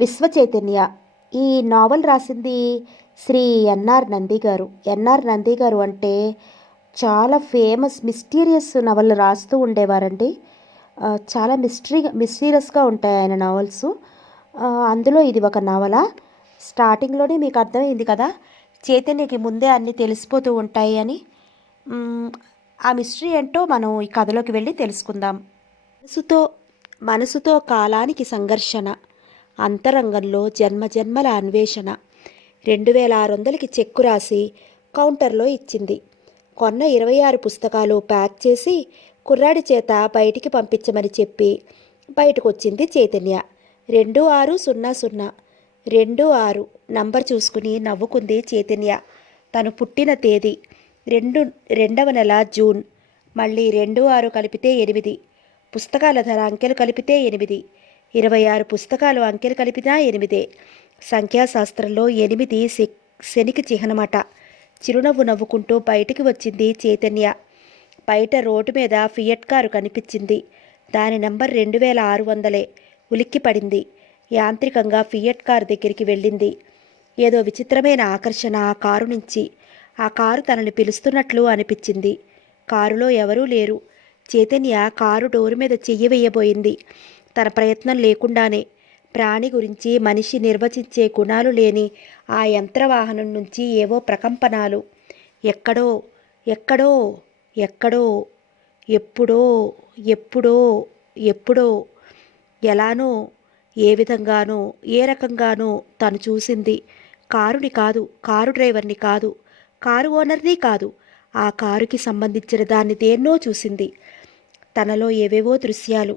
విశ్వ చైతన్య. ఈ నావల్ రాసింది శ్రీ ఎన్ఆర్ నంది గారు. ఎన్ఆర్ నంది గారు అంటే చాలా ఫేమస్ మిస్టీరియస్ నవల్ రాస్తూ ఉండేవారండి. చాలా మిస్టీరియస్గా ఉంటాయి ఆయన నావల్స్. అందులో ఇది ఒక నవల. స్టార్టింగ్లోనే మీకు అర్థమైంది కదా, చైతన్యకి ముందే అన్నీ తెలిసిపోతూ ఉంటాయి అని. మ్, ఆ మిస్టరీ ఏంటో మనం ఈ కథలోకి వెళ్ళి తెలుసుకుందాం. మనసుతో మనసుతో కాలానికి సంఘర్షణ, అంతరంగంలో జన్మజన్మల అన్వేషణ. 2600కి చెక్కు రాసి కౌంటర్లో ఇచ్చింది. కొన్న 26 పుస్తకాలు ప్యాక్ చేసి కుర్రాడి చేత బయటికి పంపించమని చెప్పి బయటకొచ్చింది చైతన్య. 2600 26 నంబర్ చూసుకుని నవ్వుకుంది చైతన్య. తను పుట్టిన తేదీ 2వ నెల జూన్. మళ్ళీ 26 కలిపితే 8. పుస్తకాల ధర అంకెలు కలిపితే 8. 26 పుస్తకాలు అంకెలు కలిపినా 8. సంఖ్యాశాస్త్రంలో 8 శనికి చిహ్నమట. చిరునవ్వు నవ్వుకుంటూ బయటికి వచ్చింది చైతన్య. బయట రోడ్డు మీద ఫియట్ కారు కనిపించింది. దాని నంబర్ 2600. ఉలిక్కి పడింది. యాంత్రికంగా ఫియట్ కారు దగ్గరికి వెళ్ళింది. ఏదో విచిత్రమైన ఆకర్షణ ఆ కారు నుంచి. ఆ కారు తనని పిలుస్తున్నట్లు అనిపించింది. కారులో ఎవరూ లేరు. చైతన్య కారు డోరు మీద చెయ్యి వేయబోయింది. తన ప్రయత్నం లేకుండానే ప్రాణి గురించి మనిషి నిర్వచించే గుణాలు లేని ఆ యంత్రవాహనం నుంచి ఏవో ప్రకంపనాలు. ఎక్కడో ఎక్కడో ఎక్కడో ఎప్పుడో ఎప్పుడో ఎప్పుడో ఎలానో ఏ విధంగానో ఏ రకంగానో తను చూసింది. కారుని కాదు, కారు డ్రైవర్ని కాదు, కారు ఓనర్ని కాదు, ఆ కారుకి సంబంధించిన దాన్ని దేన్నో చూసింది. తనలో ఏవేవో దృశ్యాలు,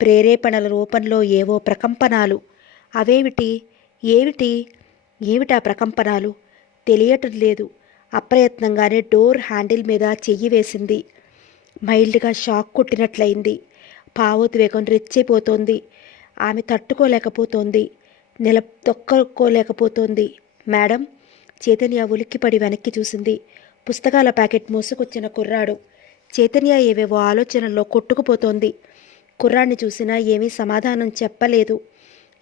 ప్రేరేపణల రూపంలో ఏవో ప్రకంపనాలు. అవేమిటి? ఏమిటి? ఏమిటా ప్రకంపనాలు? తెలియటం లేదు. అప్రయత్నంగానే డోర్ హ్యాండిల్ మీద చెయ్యి వేసింది. మైల్డ్గా షాక్ కొట్టినట్లయింది. భావోద్వేగం రెచ్చిపోతోంది. ఆమె తట్టుకోలేకపోతోంది. తొక్కకోలేకపోతోంది. మేడం. చైతన్య ఉలిక్కిపడి వెనక్కి చూసింది. పుస్తకాల ప్యాకెట్ మోసుకొచ్చిన కుర్రాడు. చైతన్య ఏవేవో ఆలోచనల్లో కొట్టుకుపోతోంది. కుర్రాడిని చూసినా ఏమీ సమాధానం చెప్పలేదు.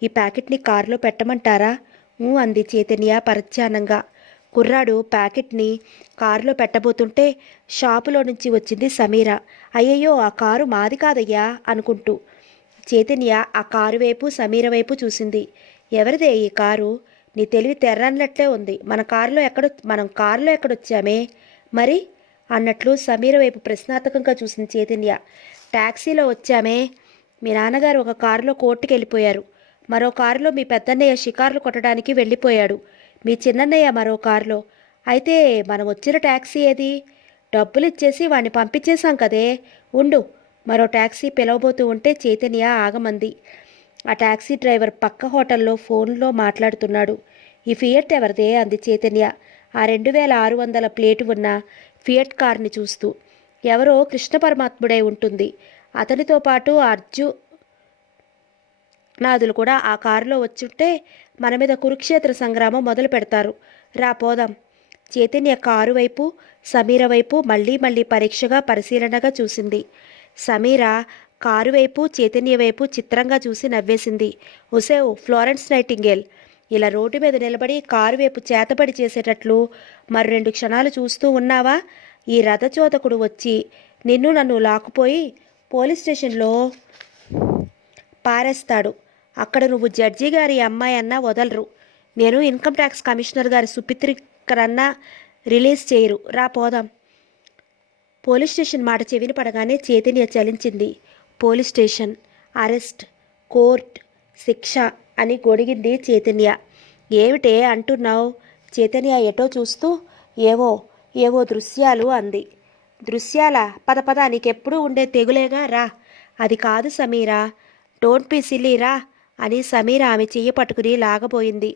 ఈ ప్యాకెట్ని కారులో పెట్టమంటారా? అంది చైతన్య పరధ్యానంగా. కుర్రాడు ప్యాకెట్ని కారులో పెట్టబోతుంటే షాపులో నుంచి వచ్చింది సమీర. అయ్యయ్యో, ఆ కారు మాది కాదయ్యా అనుకుంటూ. చైతన్య ఆ కారు వైపు సమీర వైపు చూసింది. ఎవరిదే ఈ కారు? నీ తెలివి తెర్రన్నట్లే ఉంది. మనం కారులో ఎక్కడొచ్చామే మరి అన్నట్లు సమీర వైపు ప్రశ్నార్థకంగా చూసింది చైతన్య. ట్యాక్సీలో వచ్చామే. మీ నాన్నగారు ఒక కారులో కోర్టుకు వెళ్ళిపోయారు. మరో కారులో మీ పెద్దన్నయ్య షికార్లు కొట్టడానికి వెళ్ళిపోయాడు. మీ చిన్నన్నయ్య మరో కారులో. అయితే మనం వచ్చిన ట్యాక్సీ ఏది? డబ్బులు ఇచ్చేసి వాణ్ణి పంపించేశాం కదే. ఉండు, మరో ట్యాక్సీ పిలవబోతూ ఉంటే చైతన్య ఆగమంది. ఆ ట్యాక్సీ డ్రైవర్ పక్క హోటల్లో ఫోన్లో మాట్లాడుతున్నాడు. ఈ ఫియట్ ఎవరిదే? అంది చైతన్య ఆ 2600 ప్లేటు ఉన్న ఫియట్ కార్ని చూస్తూ. ఎవరో కృష్ణ పరమాత్ముడై ఉంటుంది. అతనితో పాటు నాదులు కూడా ఆ కారులో వచ్చుంటే మన మీద కురుక్షేత్ర సంగ్రామం మొదలు పెడతారు. రా పోదాం. చైతన్య కారు వైపు సమీర వైపు మళ్ళీ మళ్ళీ పరీక్షగా పరిశీలనగా చూసింది. సమీర కారు వైపు చైతన్య వైపు చిత్రంగా చూసి నవ్వేసింది. ఒసేవ్ ఫ్లోరెన్స్ నైటింగేల్, ఇలా రోడ్డు మీద నిలబడి కారు వైపు చేతబడి చేసేటట్లు మరి 2 క్షణాలు చూస్తూ ఉన్నావా? ఈ రథచోదకుడు వచ్చి నన్ను లాక్కుపోయి పోలీస్ స్టేషన్లో పారేస్తాడు. అక్కడ నువ్వు జడ్జి గారి అమ్మాయి అన్నా వదలరు. నేను ఇన్కమ్ ట్యాక్స్ కమిషనర్ గారి సుపిత్రికరన్నా రిలీజ్ చేయరు. రా పోదాం. పోలీస్ స్టేషన్ మాట చెవిని పడగానే చైతన్య చలించింది. పోలీస్ స్టేషన్, అరెస్ట్, కోర్ట్, శిక్ష అని గొడిగింది చైతన్య. ఏమిటే అంటున్నావు? చైతన్య ఎటో చూస్తూ ఏవో ఏవో దృశ్యాలు అంది. దృశ్యాలా? పద పద, నీకెప్పుడూ ఉండే తెగులేగా, రా. అది కాదు సమీరా, డోంట్ బి సిల్లీ, రా అని సమీర ఆమె చెయ్యి పట్టుకుని లాగబోయింది.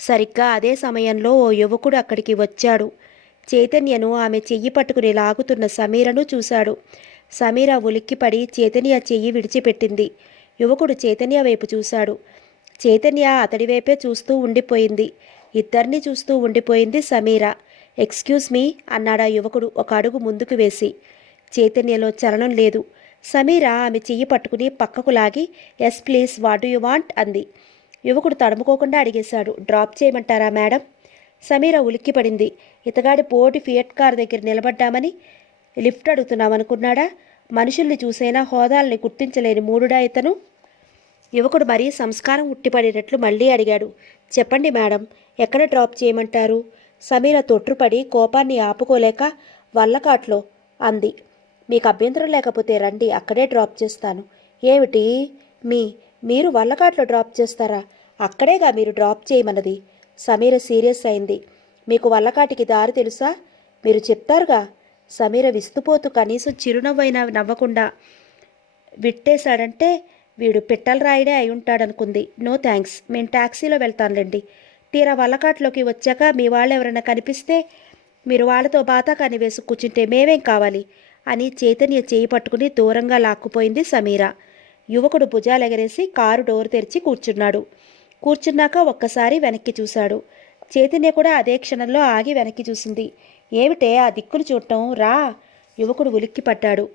సరిగ్గా అదే సమయంలో ఓ యువకుడు అక్కడికి వచ్చాడు. చైతన్యను ఆమె చెయ్యి పట్టుకుని లాగుతున్న సమీరను చూశాడు. సమీర ఉలిక్కిపడి చైతన్య చెయ్యి విడిచిపెట్టింది. యువకుడు చైతన్య వైపు చూశాడు. చైతన్య అతడి వైపే చూస్తూ ఉండిపోయింది. ఇద్దరిని చూస్తూ ఉండిపోయింది సమీర. ఎక్స్క్యూజ్ మీ అన్నాడా యువకుడు ఒక అడుగు ముందుకు వేసి. చైతన్యలో చలనం లేదు. సమీర ఆమె చెయ్యి పట్టుకుని పక్కకు లాగి yes please, what do you want అంది. యువకుడు తడుముకోకుండా అడిగేశాడు. డ్రాప్ చేయమంటారా మేడం? సమీర ఉలిక్కిపడింది. ఇతగాడి పోటీ ఫియట్ కార్ దగ్గర నిలబడ్డామని లిఫ్ట్ అడుగుతున్నామనుకున్నాడా? మనుషుల్ని చూసైనా హోదాల్ని గుర్తించలేని మూడుడా ఇతను? యువకుడు మరీ సంస్కారం ఉట్టిపడేటట్లు మళ్ళీ అడిగాడు. చెప్పండి మేడం, ఎక్కడ డ్రాప్ చేయమంటారు? సమీర తొట్రుపడి కోపాన్ని ఆపుకోలేక వల్లకాట్లో అంది. మీకు అభ్యంతరం లేకపోతే రండి, అక్కడే డ్రాప్ చేస్తాను. ఏమిటి మీరు వల్లకాట్లో డ్రాప్ చేస్తారా? అక్కడేగా మీరు డ్రాప్ చేయమన్నది. సమీర సీరియస్ అయింది. మీకు వల్లకాటికి దారి తెలుసా? మీరు చెప్తారుగా. సమీర విస్తుపోతూ కనీసం చిరునవ్వైనా నవ్వకుండా విట్టేశాడంటే వీడు పిట్టల రాయిడే అయి ఉంటాడనుకుంది. నో థ్యాంక్స్, మేము ట్యాక్సీలో వెళ్తానులేండి. తీరా వల్లకాట్లోకి వచ్చాక మీ వాళ్ళు ఎవరైనా కనిపిస్తే మీరు వాళ్ళతో బాతాకాన్ని వేసి కూర్చుంటే మేమేం కావాలి అని చైతన్య చేయి పట్టుకుని దూరంగా లాక్కుపోయింది సమీర. యువకుడు భుజాలెగరేసి కారు డోర్ తెరిచి కూర్చున్నాక ఒక్కసారి వెనక్కి చూశాడు. చైతన్య కూడా అదే క్షణంలో ఆగి వెనక్కి చూసింది. ఏమిటే ఆ దిక్కులు చూడటం? రా. యువకుడు ఉలిక్కిపడ్డాడు.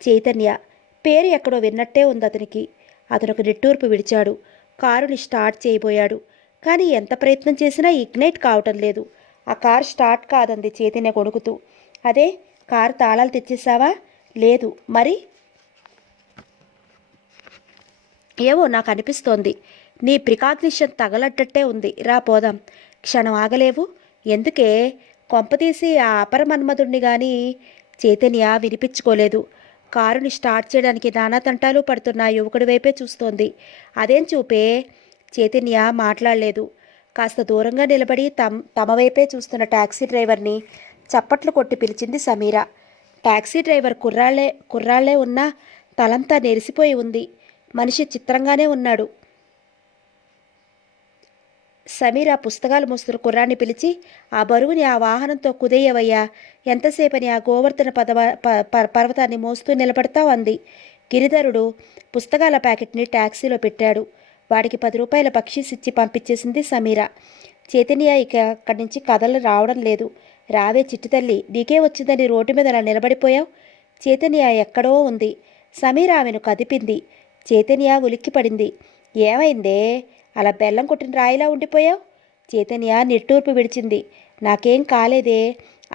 చైతన్య పేరు ఎక్కడో విన్నట్టే ఉంది అతనికి. అతనొక నిట్టూర్పు విడిచాడు. కారుని స్టార్ట్ చేయబోయాడు. కానీ ఎంత ప్రయత్నం చేసినా ఇగ్నైట్ కావటం లేదు. ఆ కారు స్టార్ట్ కాదంది చైతన్య కొణుకుతూ. అదే, కారు తాళాలు తెచ్చేసావా? లేదు. మరి? ఏవో నాకు అనిపిస్తోంది. నీ ప్రికాగ్నిషన్ తగలట్టట్టే ఉంది. రా పోదాం. క్షణం ఆగలేవు? ఎందుకే? కొంపతీసి ఆ అపరమన్మధుణ్ణి గాని. చైతన్య వినిపించుకోలేదు. కారుని స్టార్ట్ చేయడానికి నానా తంటాలు పడుతున్న యువకుడి వైపే చూస్తోంది. అదేం చూపే? చైతన్య మాట్లాడలేదు. కాస్త దూరంగా నిలబడి తమ వైపే చూస్తున్న టాక్సీ డ్రైవర్ని చప్పట్లు కొట్టి పిలిచింది సమీర. టాక్సీ డ్రైవర్ కుర్రాళ్లే ఉన్నా తలంతా నెరిసిపోయి ఉంది. మనిషి చిత్రంగానే ఉన్నాడు. సమీర పుస్తకాలు మోస్తున్న కుర్రాన్ని పిలిచి, ఆ బరువుని ఆ వాహనంతో కుదేయవయ్యా, ఎంతసేపని ఆ గోవర్ధన పర్వతాన్ని మోస్తూ నిలబడతావు అంది. గిరిధరుడు పుస్తకాల ప్యాకెట్ని ట్యాక్సీలో పెట్టాడు. వాడికి 10 రూపాయల బక్షీసిచ్చి పంపించేసింది సమీర. చైతన్య ఇక అక్కడి నుంచి కథలు రావడం లేదు. రావే చిట్టి తల్లి, నీకే వచ్చిందని రోడ్డు మీద అలా నిలబడిపోయావు. చైతన్య ఎక్కడో ఉంది. సమీర ఆమెను కదిపింది. చైతన్య ఉలిక్కిపడింది. ఏమైందే? అలా బెల్లం కొట్టిన రాయిలా ఉండిపోయావు? చైతన్య నిట్టూర్పు విడిచింది. నాకేం కాలేదే.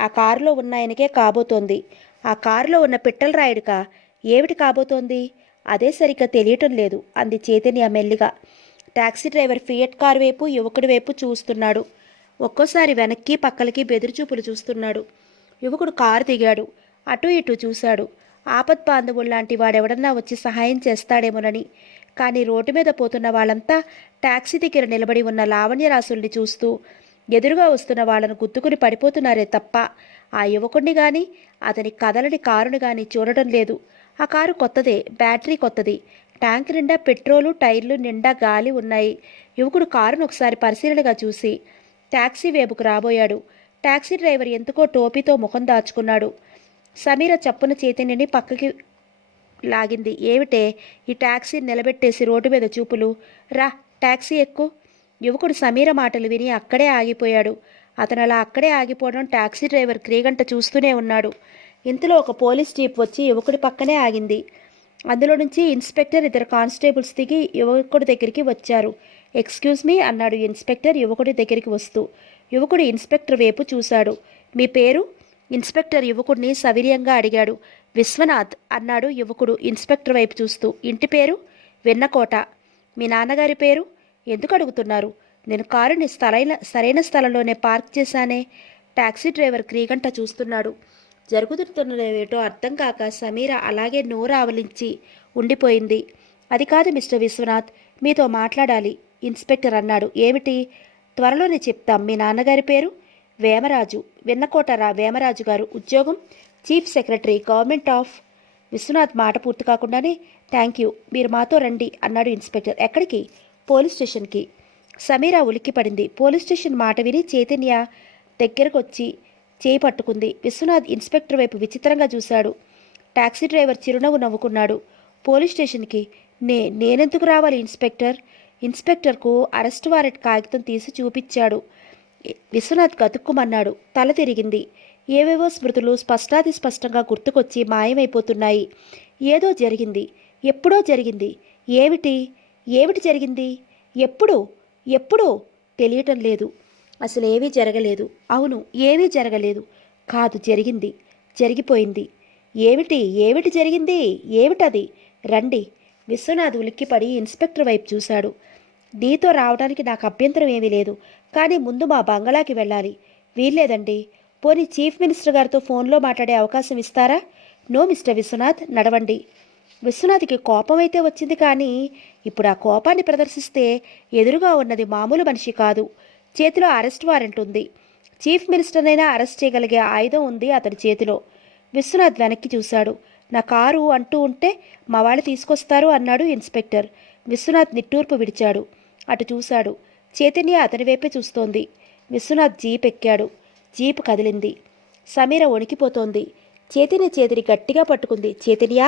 ఆ కారులో ఉన్న ఆయనకే కాబోతోంది. ఆ కారులో ఉన్న పిట్టల రాయుడికా? ఏమిటి కాబోతోంది? అదే సరిగ్గా తెలియటం లేదు అంది చైతన్య మెల్లిగా. టాక్సీ డ్రైవర్ ఫియట్ కారు వైపు యువకుడి వైపు చూస్తున్నాడు. ఒక్కోసారి వెనక్కి పక్కలకి బెదిరిచూపులు చూస్తున్నాడు. యువకుడు కారు దిగాడు. అటు ఇటు చూశాడు. ఆపద్బాంధవుల్లాంటి వాడెవడన్నా వచ్చి సహాయం చేస్తాడేమోనని. కానీ రోడ్డు మీద పోతున్న వాళ్ళంతా టాక్సీ దగ్గర నిలబడి ఉన్న లావణ్యరాసుల్ని చూస్తూ ఎదురుగా వస్తున్న వాళ్లను గుద్దుకుని పడిపోతున్నారే తప్ప ఆ యువకుడిని గాని అతని కదలని కారుని గాని చూడటం లేదు. ఆ కారు కొత్తదే, బ్యాటరీ కొత్తది. ట్యాంక్ నిండా పెట్రోలు, టైర్లు నిండా గాలి ఉన్నాయి. యువకుడు కారును ఒకసారి పరిశీలనగా చూసి టాక్సీ వేపుకు రాబోయాడు. టాక్సీ డ్రైవర్ ఎందుకో టోపీతో ముఖం దాచుకున్నాడు. సమీర చప్పున చైతన్యని పక్కకి లాగింది. ఏమిటే ఈ టాక్సీ నిలబెట్టేసి రోడ్డు మీద చూపులు? రా, టాక్సీ ఎక్కు. యువకుడు సమీర మాటలు విని అక్కడే ఆగిపోయాడు. అతను అలా అక్కడే ఆగిపోవడం టాక్సీ డ్రైవర్ క్రీగంట చూస్తూనే ఉన్నాడు. ఇంతలో ఒక పోలీస్ జీప్ వచ్చి యువకుడి పక్కనే ఆగింది. అందులో నుంచి ఇన్స్పెక్టర్, 2 కానిస్టేబుల్స్ దిగి యువకుడి దగ్గరికి వచ్చారు. ఎక్స్క్యూజ్ మీ అన్నాడు ఇన్స్పెక్టర్ యువకుడి దగ్గరికి వస్తూ. యువకుడు ఇన్స్పెక్టర్ వైపు చూశాడు. మీ పేరు? ఇన్స్పెక్టర్ యువకుడిని సవినయంగా అడిగాడు. విశ్వనాథ్ అన్నాడు యువకుడు ఇన్స్పెక్టర్ వైపు చూస్తూ. ఇంటి పేరు? వెన్నకోట. మీ నాన్నగారి పేరు? ఎందుకు అడుగుతున్నారు? నేను కారుని సరైన స్థలంలోనే పార్క్ చేశానే. టాక్సీ డ్రైవర్ క్రీగంట చూస్తున్నాడు. జరుగుతున్నదేటో అర్థం కాక సమీర అలాగే నోరు ఆవలించి ఉండిపోయింది. అది కాదు మిస్టర్ విశ్వనాథ్, మీతో మాట్లాడాలి ఇన్స్పెక్టర్ అన్నాడు. ఏమిటి? త్వరలోనే చెప్తాం. మీ నాన్నగారి పేరు? వేమరాజు. వెన్నకోటరా వేమరాజు గారు. ఉద్యోగం? Chief secretary, government of. Vishwanath మాట పూర్తి కాకుండానే థ్యాంక్ యూ, మీరు మాతో రండి అన్నాడు ఇన్స్పెక్టర్. ఎక్కడికి? పోలీస్ స్టేషన్కి. సమీర ఉలిక్కిపడింది. పోలీస్ స్టేషన్ మాట విని చైతన్య దగ్గరకు వచ్చి చేయి పట్టుకుంది. విశ్వనాథ్ ఇన్స్పెక్టర్ వైపు విచిత్రంగా చూశాడు. టాక్సీ డ్రైవర్ చిరునవ్వు నవ్వుకున్నాడు. పోలీస్ స్టేషన్కి నేనెందుకు రావాలి ఇన్స్పెక్టర్? ఇన్స్పెక్టర్కు అరెస్ట్ వారెంట్ కాగితం తీసి చూపించాడు. విశ్వనాథ్ గతుక్కుమన్నాడు. తల తిరిగింది. ఏవేవో స్మృతులు స్పష్టంగా గుర్తుకొచ్చి మాయమైపోతున్నాయి. ఏదో జరిగింది, ఎప్పుడో జరిగింది. ఏమిటి జరిగింది? ఎప్పుడు ఎప్పుడు తెలియటం లేదు. అసలు ఏమీ జరగలేదు. అవును, ఏమీ జరగలేదు. కాదు, జరిగింది, జరిగిపోయింది. ఏమిటి ఏమిటి జరిగింది? ఏమిటది? రండి. విశ్వనాథ్ ఉలిక్కిపడి ఇన్స్పెక్టర్ వైపు చూశాడు. నీతో రావడానికి నాకు అభ్యంతరం ఏమీ లేదు, కానీ ముందు మా బంగళాకి వెళ్ళాలి. వీల్లేదండి. పోనీ చీఫ్ మినిస్టర్ గారితో ఫోన్లో మాట్లాడే అవకాశం ఇస్తారా? నో మిస్టర్ విశ్వనాథ్, నడవండి. విశ్వనాథ్కి కోపం అయితే వచ్చింది, కానీ ఇప్పుడు ఆ కోపాన్ని ప్రదర్శిస్తే ఎదురుగా ఉన్నది మామూలు మనిషి కాదు. చేతిలో అరెస్ట్ వారెంట్ ఉంది. చీఫ్ మినిస్టర్నైనా అరెస్ట్ చేయగలిగే ఆయుధం ఉంది అతని చేతిలో. విశ్వనాథ్ వెనక్కి చూశాడు. నా కారు అంటూ ఉంటే మా వాళ్ళు తీసుకొస్తారు అన్నాడు ఇన్స్పెక్టర్. విశ్వనాథ్ నిట్టూర్పు విడిచాడు. అటు చూశాడు. చైతన్య అతని వైపే చూస్తోంది. విశ్వనాథ్ జీప్ ఎక్కాడు. జీప్ కదిలింది. సమీర వణికిపోతోంది. చైతన్య చేతిని గట్టిగా పట్టుకుంది. చైతన్య,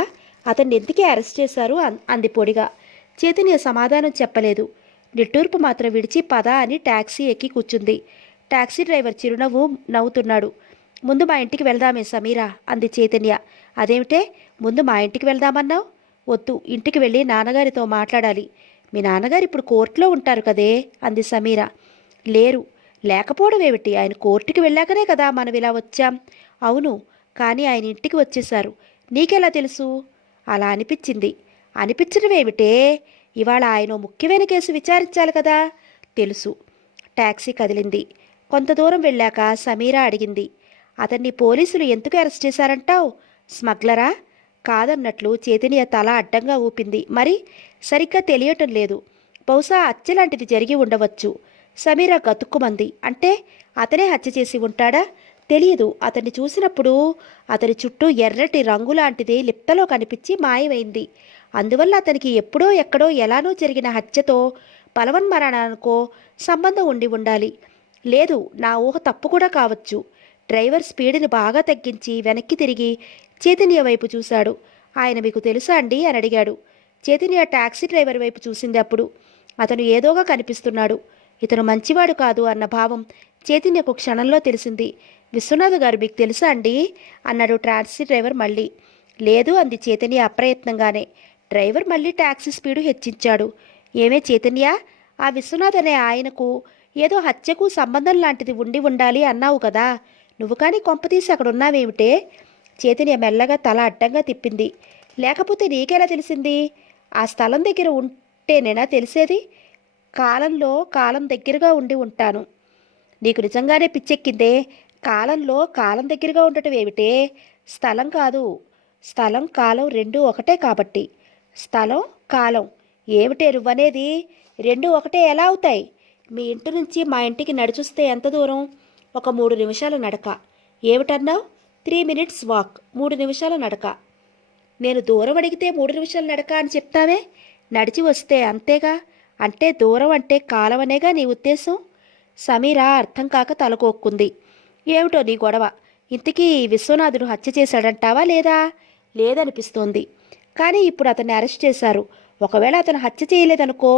అతన్ని ఎందుకే అరెస్ట్ చేశారు అంది పొడిగా. చైతన్య సమాధానం చెప్పలేదు. నిట్టూర్పు మాత్రం విడిచి పద అని టాక్సీ ఎక్కి కూర్చుంది. టాక్సీ డ్రైవర్ చిరునవ్వు నవ్వుతున్నాడు. ముందు మా ఇంటికి వెళ్దామే సమీరా అంది చైతన్య. అదేమిటే ముందు మా ఇంటికి వెళ్దామన్నావు? వద్దు, ఇంటికి వెళ్ళి నాన్నగారితో మాట్లాడాలి. మీ నాన్నగారు ఇప్పుడు కోర్టులో ఉంటారు కదే అంది సమీర. లేరు. లేకపోవడం ఏమిటి? ఆయన కోర్టుకి వెళ్ళాకనే కదా మనం ఇలా వచ్చాం. అవును, కానీ ఆయన ఇంటికి వచ్చేశారు. నీకెలా తెలుసు? అలా అనిపించింది. అనిపించడం ఏమిటే? ఇవాళ ఆయన ముఖ్యమైన కేసు విచారించాలి కదా. తెలుసు. టాక్సీ కదిలింది. కొంత దూరం వెళ్ళాక సమీర అడిగింది, అతన్ని పోలీసులు ఎందుకు అరెస్ట్ చేశారంటావు? స్మగ్లరా? కాదన్నట్లు చైతన్య తల అడ్డంగా ఊపింది. మరి? సరిగ్గా తెలియటం లేదు. బహుశా హత్య లాంటిది జరిగి ఉండవచ్చు. సమీర గతుక్కుమంది. అంటే అతనే హత్య చేసి ఉంటాడా? తెలియదు. అతన్ని చూసినప్పుడు అతని చుట్టూ ఎర్రటి రంగు లాంటిది లిప్తలో కనిపించి మాయమైంది. అందువల్ల అతనికి ఎప్పుడో ఎక్కడో ఎలానో జరిగిన హత్యతో బలవన్మరణానికో సంబంధం ఉండి ఉండాలి. లేదు, నా ఊహ తప్పు కూడా కావచ్చు. డ్రైవర్ స్పీడ్ని బాగా తగ్గించి వెనక్కి తిరిగి చైతన్య వైపు చూశాడు. ఆయన మీకు తెలుసా అండి అని అడిగాడు. చైతన్య టాక్సీ డ్రైవర్ వైపు చూసింది. అప్పుడు అతను ఏదోగా కనిపిస్తున్నాడు. ఇతను మంచివాడు కాదు అన్న భావం చైతన్యకు క్షణంలో తెలిసింది. విశ్వనాథ్ గారు మీకు తెలుసా అండి అన్నాడు టాక్సీ డ్రైవర్ మళ్ళీ. లేదు అంది చైతన్య అప్రయత్నంగానే. డ్రైవర్ మళ్ళీ టాక్సీ స్పీడు హెచ్చించాడు. ఏమే చైతన్య, ఆ విశ్వనాథ్ అనే ఆయనకు ఏదో హత్యకు సంబంధం లాంటిది ఉండి ఉండాలి అన్నావు కదా. నువ్వు కానీ కొంపతీసి అక్కడ ఉన్నావేమిటే? చైతన్య మెల్లగా తల అడ్డంగా తిప్పింది. లేకపోతే నీకెలా తెలిసింది? ఆ స్థలం దగ్గర ఉంటేనేనా తెలిసేది? కాలంలో కాలం దగ్గరగా ఉండి ఉంటాను. నీకు నిజంగానే పిచ్చెక్కిందే. కాలంలో కాలం దగ్గరగా ఉండటం ఏమిటే? స్థలం కాదు. స్థలం కాలం రెండూ ఒకటే కాబట్టి. స్థలం కాలం ఏమిటే నువ్వనేది? రెండూ ఒకటే ఎలా అవుతాయి? మీ ఇంటి నుంచి మా ఇంటికి నడిచొస్తే ఎంత దూరం? ఒక 3 నిమిషాల నడక. ఏమిటన్నావు? 3 minutes వాక్. 3 నిమిషాల నడక. నేను దూరం అడిగితే 3 నిమిషాల నడక అని చెప్తావే? నడిచి వస్తే అంతేగా. అంటే దూరం అంటే కాలం అనేగా నీ ఉద్దేశం? సమీర అర్థం కాక తలకోక్కుంది. ఏమిటో నీ గొడవ? ఇంతకీ విశ్వనాథుడు హత్య చేశాడంటావా లేదా? లేదనిపిస్తోంది. కానీ ఇప్పుడు అతన్ని అరెస్ట్ చేశారు. ఒకవేళ అతను హత్య చేయలేదనుకో,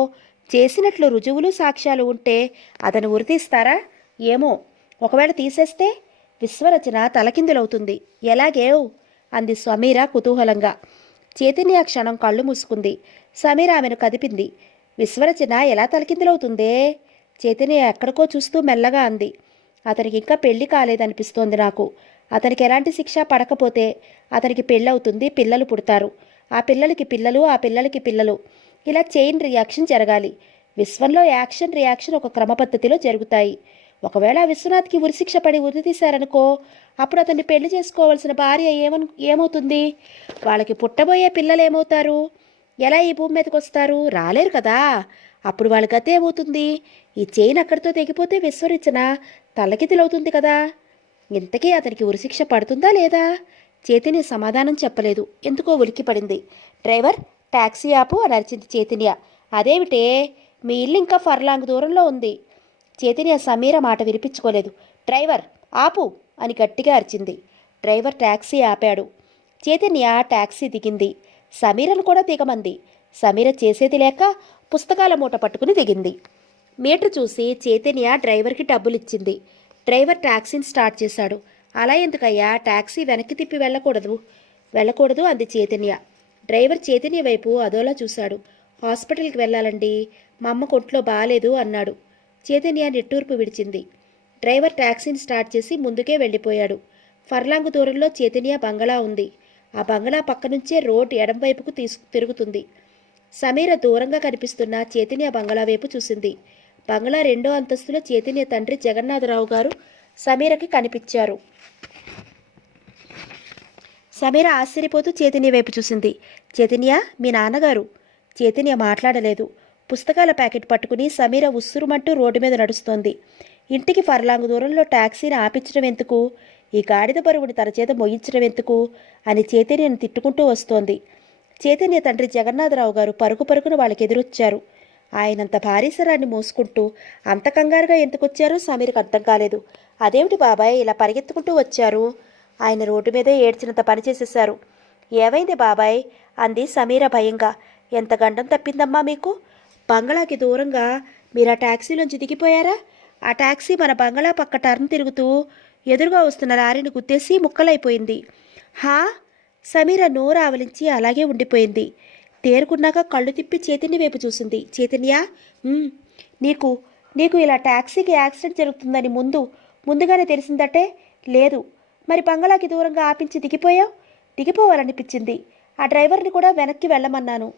చేసినట్లు రుజువులు సాక్ష్యాలు ఉంటే అతను ఉరితీస్తారా? ఏమో, ఒకవేళ తీసేస్తే విశ్వరచన తలకిందులవుతుంది. ఎలాగేవ్ అంది సమీర కుతూహలంగా. చైతన్య క్షణం కళ్ళు మూసుకుంది. సమీర ఆమెను కదిపింది. విశ్వరచన ఎలా తలకిందులవుతుందే? చైతన్య ఎక్కడికో చూస్తూ మెల్లగా అంది. అతనికి ఇంకా పెళ్లి కాలేదనిపిస్తోంది నాకు. అతనికి ఎలాంటి శిక్ష పడకపోతే అతనికి పెళ్ళవుతుంది, పిల్లలు పుడతారు. ఆ పిల్లలకి పిల్లలు, ఆ పిల్లలకి పిల్లలు, ఇలా చైన్ రియాక్షన్ జరగాలి. విశ్వంలో యాక్షన్ రియాక్షన్ ఒక క్రమపద్ధతిలో జరుగుతాయి. ఒకవేళ విశ్వనాథ్కి ఉరిశిక్ష పడి ఉరి తీశారనుకో, అప్పుడు అతన్ని పెళ్లి చేసుకోవాల్సిన భార్య ఏమవుతుంది? వాళ్ళకి పుట్టబోయే పిల్లలు ఏమవుతారు? ఎలా ఈ భూమి మీదకి వస్తారు? రాలేరు కదా. అప్పుడు వాళ్ళ గతి ఏమవుతుంది? ఈ చైన్ అక్కడితో తెగిపోతే విశ్వరచన తలకిదిలవుతుంది కదా. ఇంతకీ అతనికి ఉరిశిక్ష పడుతుందా లేదా? చైతన్య సమాధానం చెప్పలేదు. ఎందుకో ఉలిక్కిపడింది. డ్రైవర్, టాక్సీ ఆపు అని అరిచింది చైతన్య. అదేమిటే, మీ ఇల్లు ఇంకా ఫర్లాంగ్ దూరంలో ఉంది. చైతన్య సమీర మాట వినిపించుకోలేదు. డ్రైవర్ ఆపు అని గట్టిగా అరిచింది. డ్రైవర్ టాక్సీ ఆపాడు. చైతన్య టాక్సీ దిగింది. సమీరను కూడా దిగమంది. సమీర చేసేది లేక పుస్తకాల మూట పట్టుకుని దిగింది. మీటర్ చూసి చైతన్య డ్రైవర్కి డబ్బులిచ్చింది. డ్రైవర్ టాక్సీని స్టార్ట్ చేశాడు. అలా ఎందుకయ్యా? టాక్సీ వెనక్కి తిప్పి వెళ్ళకూడదు అంది చైతన్య. డ్రైవర్ చైతన్య వైపు అదోలా చూశాడు. హాస్పిటల్కి వెళ్ళాలండి, మా అమ్మకు ఒంట్లో బాలేదు అన్నాడు. చైతన్య నిట్టూర్పు విడిచింది. డ్రైవర్ ట్యాక్సీని స్టార్ట్ చేసి ముందుకే వెళ్ళిపోయాడు. ఫర్లాంగు దూరంలో చైతన్య బంగళా ఉంది. ఆ బంగళా పక్క నుంచే రోడ్ ఎడంవైపుకు తిరుగుతుంది. సమీర దూరంగా కనిపిస్తున్న చైతన్య బంగళా వైపు చూసింది. బంగళా 2వ అంతస్తులో చైతన్య తండ్రి జగన్నాథరావు గారు సమీరకి కనిపించారు. సమీర ఆశ్చర్యపోతూ చైతన్య వైపు చూసింది. చైతన్య, మీ నాన్నగారు. చైతన్య మాట్లాడలేదు. పుస్తకాల ప్యాకెట్ పట్టుకుని సమీర ఉస్సురుమంటూ రోడ్డు మీద నడుస్తోంది. ఇంటికి ఫర్లాంగు దూరంలో టాక్సీని ఆపించడం ఎందుకు, ఈ గాడిద బరువుని తన చేత మోయించడం ఎందుకు అని చైతన్యను తిట్టుకుంటూ వస్తోంది. చైతన్య తండ్రి జగన్నాథరావు గారు పరుగు పరుగున వాళ్ళకి ఎదురొచ్చారు. ఆయనంత భారీసరాన్ని మోసుకుంటూ అంత కంగారుగా ఎందుకొచ్చారో సమీరకు అర్థం కాలేదు. అదేమిటి బాబాయ్ ఇలా పరిగెత్తుకుంటూ వచ్చారు? ఆయన రోడ్డు మీదే ఏడ్చినంత పని చేసేశారు. ఏమైంది బాబాయ్ అంది సమీర భయంగా. ఎంత గండం తప్పిందమ్మా మీకు? బంగళాకి దూరంగా మీరు ఆ ట్యాక్సీలోంచి దిగిపోయారా? ఆ ట్యాక్సీ మన బంగళా పక్క టర్న్ తిరుగుతూ ఎదురుగా వస్తున్న లారీని గుద్దేసి ముక్కలైపోయింది. హా? సమీర నోరు ఆవలించి అలాగే ఉండిపోయింది. తేరుకున్నాక కళ్ళు తిప్పి చైతన్య వైపు చూసింది. చైతన్య, నీకు నీకు ఇలా ట్యాక్సీకి యాక్సిడెంట్ జరుగుతుందని ముందుగానే తెలిసిందటే? లేదు. మరి బంగళాకి దూరంగా ఆపించి దిగిపోయావు? దిగిపోవాలనిపించింది. ఆ డ్రైవర్ని కూడా వెనక్కి వెళ్ళమన్నాను.